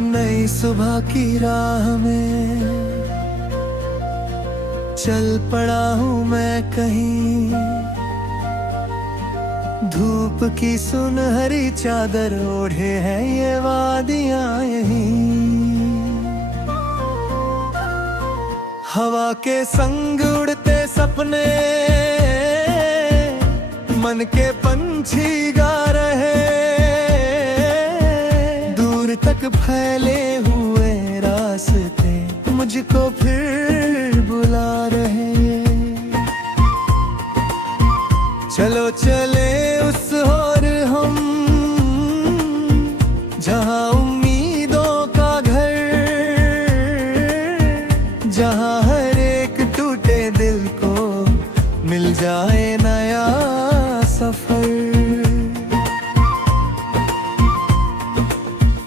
नई सुबह की राह में चल पड़ा हूँ मैं कहीं, धूप की सुनहरी चादर ओढ़े हैं ये वादियाँ यहीं। हवा के संग उड़ते सपने मन के पंछी गा रहे, दूर तक फैले हुए रास्ते मुझको फिर बुला रहे। चलो चले उस ओर हम जहां उम्मीदों का घर, जहां हर एक टूटे दिल को मिल जाए नया सफर।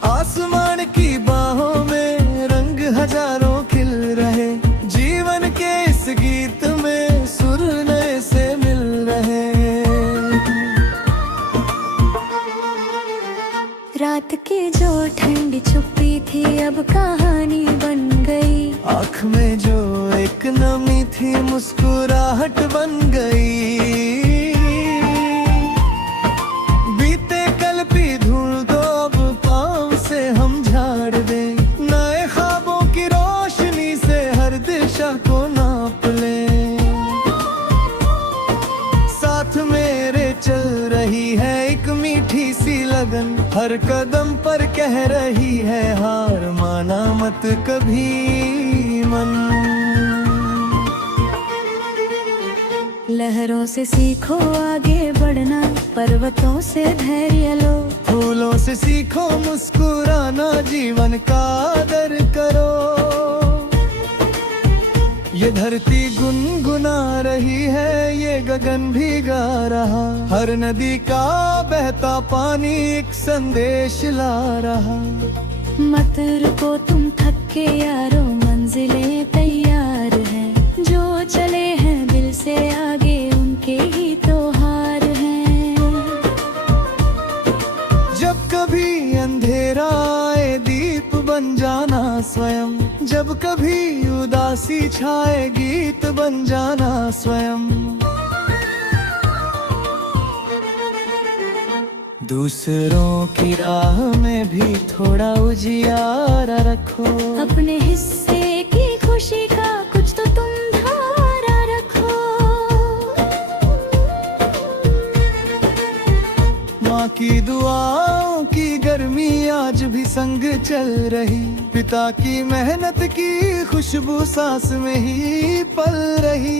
आसमान की बाहों में रंग हजारों खिल रहे, जीवन के इस गीत में सुर नए से मिल रहे। रात की जो ठंडी छुपी थी अब कहानी बन गई, आँख में जो एक नमी थी मुस्कुराहट बन गई। बीते कल की धूल दो अब पाँव से हम झाड़ दें, नए ख्वाबों की रोशनी से हर दिशा को नाप लें। साथ मेरे चल रही है एक मीठी सी लगन, हर कदम पर कह रही है हार माना मत कभी मन। लहरों से सीखो आगे बढ़ना, पर्वतों से धैर्य लो, फूलों से सीखो मुस्कुराना, जीवन का आदर करो। ये धरती गुनगुना रही है, ये गगन भी गा रहा, हर नदी का बहता पानी एक संदेश ला रहा। मत रुको तुम थक के यारो, मंजिलें तैयार हैं, जो चले हैं दिल से आगे उनके ही तो हार हैं। जब कभी अंधेरा आए दीप बन जाना स्वयं, जब कभी उदासी छाए गीत बन जाना स्वयं। दूसरों की राह में भी थोड़ा उजियारा रखो, अपने हिस्से की खुशी का कुछ तो तुम धारा रखो। माँ की दुआओं की गर्मी आज भी संग चल रही, पिता की मेहनत की खुशबू सांस में ही पल रही।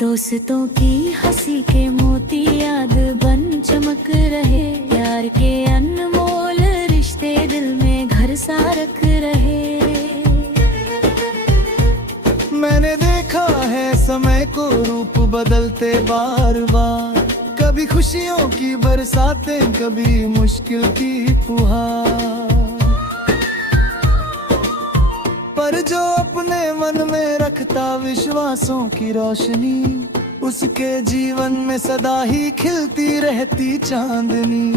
दोस्तों की हंसी के मोती याद बन चमक रहे, यार के अनमोल रिश्ते दिल में घर सा रख रहे। मैंने देखा है समय को रूप बदलते बार बार, कभी खुशियों की बरसातें कभी मुश्किल की फुहार। पर जो अपने मन में रखता विश्वासों की रोशनी, उसके जीवन में सदा ही खिलती रहती चांदनी।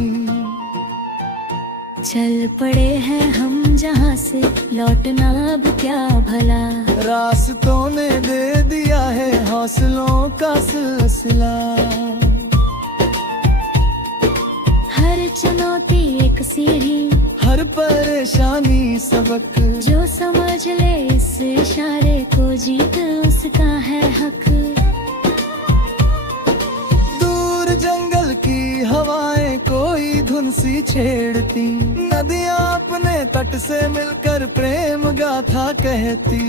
चल पड़े हैं हम जहाँ से लौटना अब क्या भला, रास्तों ने दे दिया है हौसलों का सिलसिला। हर चुनौती एक सीढ़ी, हर परेशानी सबक, जो समझ ले इस इशारे को जीत उसका है हक। दूर जंगल की हवाएं कोई धुन सी छेड़ती, नदियां अपने तट से मिलकर प्रेम गाथा कहती।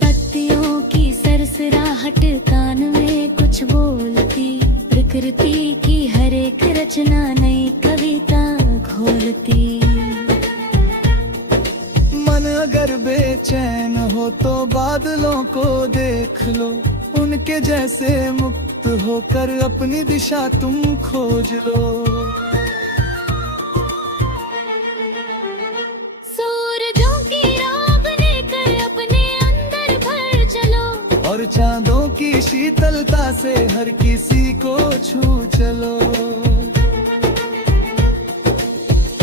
पत्तियों की सरसराहट कान में कुछ बोलती, प्रकृति की हर एक रचना नई कविता घोलती। मन अगर बेचैन हो तो बादलों को देख लो, उनके जैसे मुक्त होकर अपनी दिशा तुम खोज लो। सूरजों की राह लेकर अपने अंदर भर चलो, और और चांदों की शीतलता से हर किसी को छू चलो।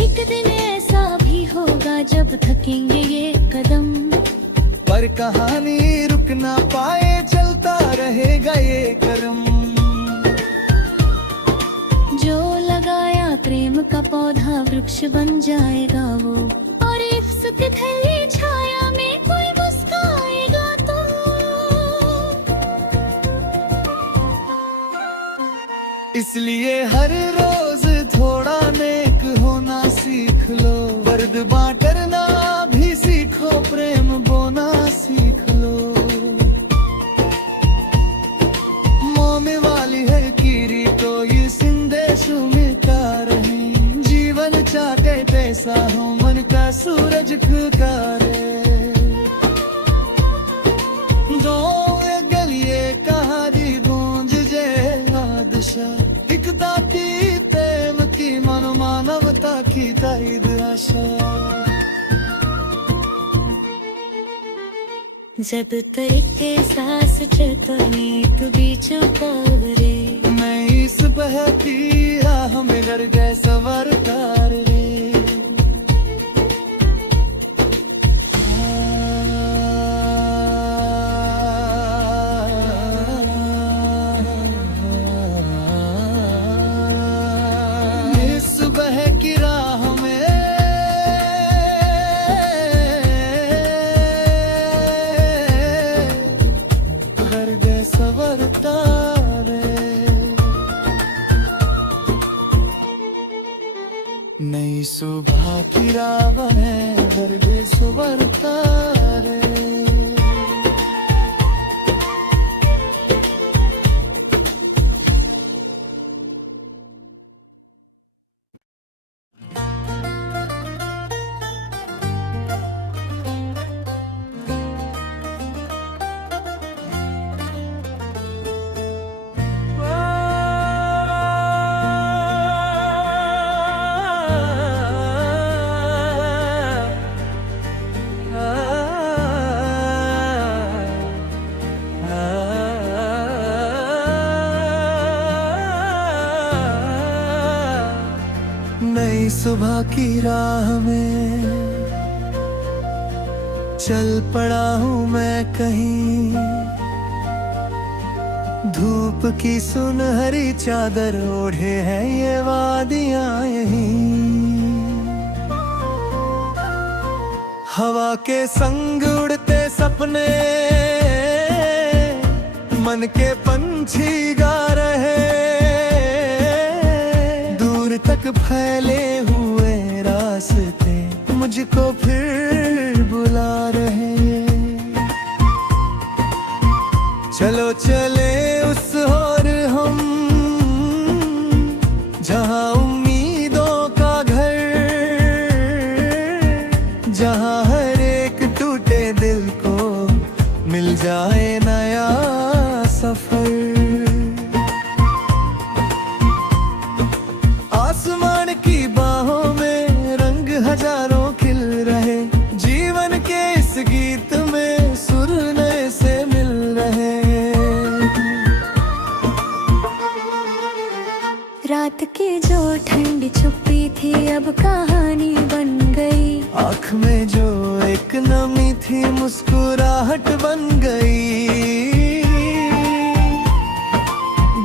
एक दिन ऐसा भी होगा जब थकेंगे ये कदम, पर कहानी रुक ना पाए, चलता रहेगा ये कर्म। जो लगाया प्रेम का पौधा वृक्ष बन जाएगा वो, और इफ्स की थैली छाया में कोई मुस्काएगा तो। इसलिए हर रोज थोड़ा नेक होना सीख लो, दर्द बांटना भी सीखो, प्रेम बोना सीख लो। मोमे वाली है कीरी तो ये संदेश मिटा रहे, जीवन चाहते पैसा हो मन का सूरज फुकारे। दो गलिए कहानी गूंज जे आदशा, एकता की प्रेम की मन मानवता की ताईद आशा। जब तरीके सांस चेतने तू बीच पावरे, मैं इस बहती राह में डर गए सवर तार रे। इस बहकी राह में डर गए सवर तारे। नई सुबह की राह है डर गए सवर तारे। नई सुबह की राह में चल पड़ा हूँ मैं कहीं, धूप की सुनहरी चादर ओढ़े हैं ये वादियाँ यहीं। हवा के संग उड़ते सपने मन के पंछी गा रहे, दूर तक फैले हुए रास्ते मुझको फिर बुला रहे। चलो चले उस और हम जहां उम्मीदों का घर, जहां हर एक टूटे दिल को मिल जाए नया सफर। आसमान की बाहों में रंग हजारों खिल रहे, जीवन के इस गीत में सुर नए से मिल रहे। रात की जो ठंडी छुपी थी अब कहानी बन गई, आँख में जो एक नमी थी मुस्कुराहट बन गई।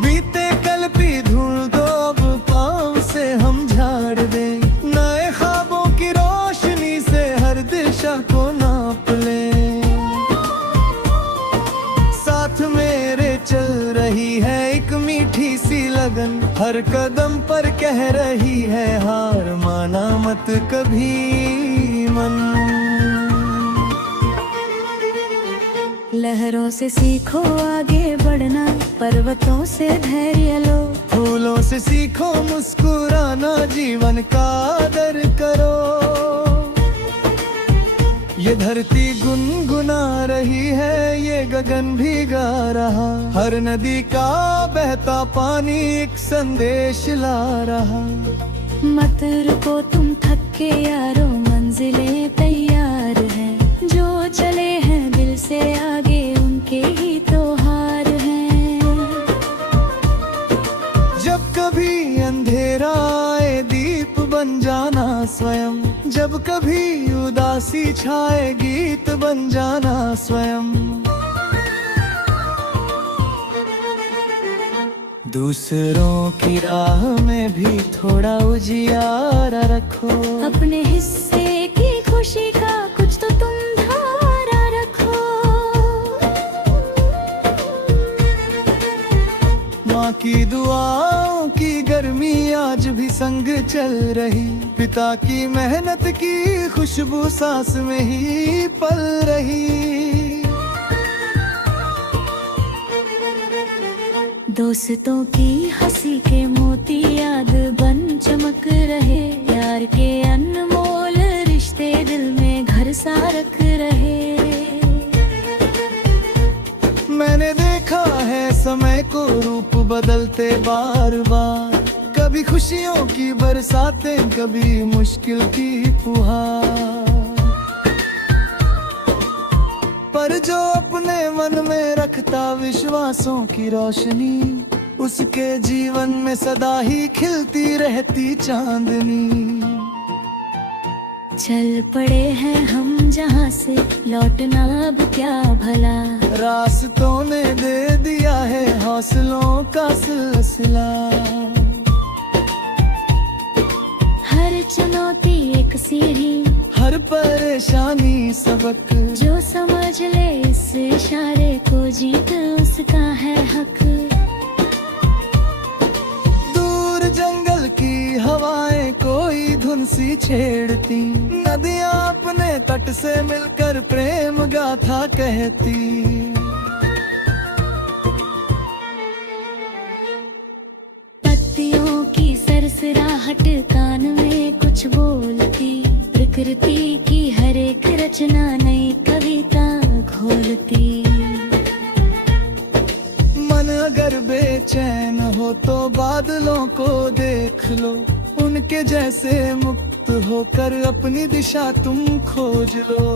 बीते कल की धूल दो अब पाँव से हम झाड़ दे, नए ख्वाबों की रोशनी से हर दिशा को नाप ले। साथ मेरे चल रही है एक मीठी सी लगन, हर कदम पर कह रही है हार माना मत कभी मन। लहरों से सीखो आगे बढ़ना, पर्वतों से धैर्य लो, फूलों से सीखो मुस्कुराना, जीवन का आदर करो। ये धरती गुनगुना रही है, ये गगन भी गा रहा, हर नदी का बहता पानी एक संदेश ला रहा। मत रुको तुम थक के यारो, मंजिलें तैयार हैं, जो चले हैं दिल से आगे उनके ही तो स्वयं। जब कभी उदासी छाए गीत बन जाना स्वयं। दूसरों की राह में भी थोड़ा उजियारा रखो। अपने हिस्से की खुशी का कुछ तो तुम धारा रखो। माँ की दुआओं की गर्मी आज भी संग चल रही। पिता की मेहनत की खुशबू सांस में ही पल रही। दोस्तों की हंसी के मोती याद बन चमक रहे। यार के अनमोल रिश्ते दिल में घर सा रख रहे। मैंने देखा है समय को रूप बदलते बार बार। कभी खुशियों की बरसातें, कभी मुश्किल की फुहार। पर जो अपने मन में रखता विश्वासों की रोशनी, उसके जीवन में सदा ही खिलती रहती चांदनी। चल पड़े हैं हम जहाँ से, लौटना अब क्या भला। रास्तों ने दे दिया है हौसलों का सिलसिला। हर चुनौती एक सीढ़ी, हर परेशानी सबक। जो समझ ले इस इशारे को, जीत उसका है हक। दूर जंगल की हवाएं कोई धुन सी छेड़ती। नदियां अपने तट से मिलकर प्रेम गाथा कहती। पत्तियों की सरसराहट कान में कुछ बोलती। प्रकृति की हर एक रचना नई कविता घोलती। मन अगर बेचैन हो तो बादलों को देख लो। उनके जैसे मुक्त होकर अपनी दिशा तुम खोज लो।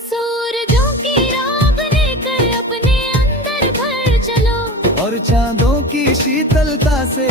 सूरजों की राह लेकर अपने अंदर भर चलो। और चांदों की शीतलता से